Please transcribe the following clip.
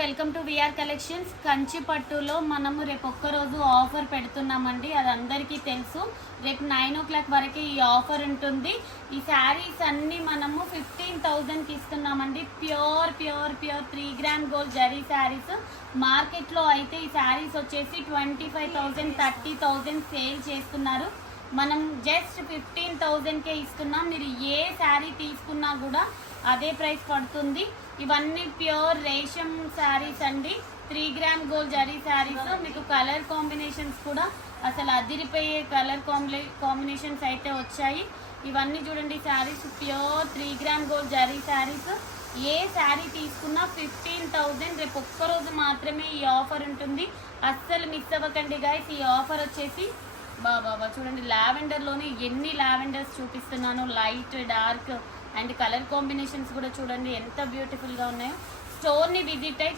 Welcome to VR collections. Kanchi పట్టులో మనము రేపు ఒక్కరోజు ఆఫర్ పెడుతున్నామండి. అది అందరికీ తెలుసు. రేపు 9 o'clock వరకు ఈ ఆఫర్ ఉంటుంది. ఈ శారీస్ అన్నీ మనము 15,000కి ఇస్తున్నామండి. Pure 3 gram gold zari saris. మార్కెట్లో అయితే ఈ శారీస్ వచ్చేసి 25,000 30,000 సేల్ చేస్తున్నారు. మనం జస్ట్ 15,000కే ఇస్తున్నాం. మీరు ఏ శారీ తీసుకున్నా కూడా అదే ప్రైస్ పడుతుంది. ఇవన్నీ ప్యూర్ రేషం శారీస్ అండి. 3 గ్రామ్ గోల్డ్ జరీ శారీస్. మీకు కలర్ కాంబినేషన్స్ కూడా అసలు అదిరిపోయే కలర్ కాంబినేషన్స్ అయితే వచ్చాయి. ఇవన్నీ చూడండి saris pure 3 gram gold zari saris. ఏ శారీ తీసుకున్నా 15,000. రేపు ఒక్కరోజు మాత్రమే ఈ ఆఫర్ ఉంటుంది. అస్సలు మిస్ అవ్వకండి గైస్. ఈ ఆఫర్ వచ్చేసి బాబా చూడండి, లావెండర్లోనే ఎన్ని లావెండర్స్ చూపిస్తున్నాను. Light, dark and colour combinations కూడా చూడండి ఎంత బ్యూటిఫుల్గా ఉన్నాయో. స్టోర్ని విజిట్ అయ్యి